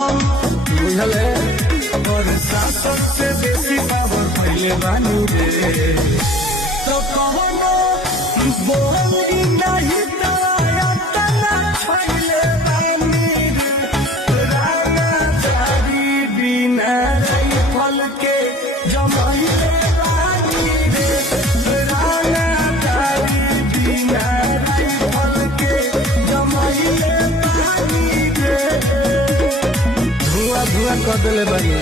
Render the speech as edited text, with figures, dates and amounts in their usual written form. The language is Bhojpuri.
बुझले और शासक से बेसी पावर पहले बानी रे तो कहोनो बोली नहीं तना पहले बानी रे राना चारी बिना फल के जमाइले बानी रे राना चारी बिना फल के जमाइले बानी रे धुआं कर दिले बानी।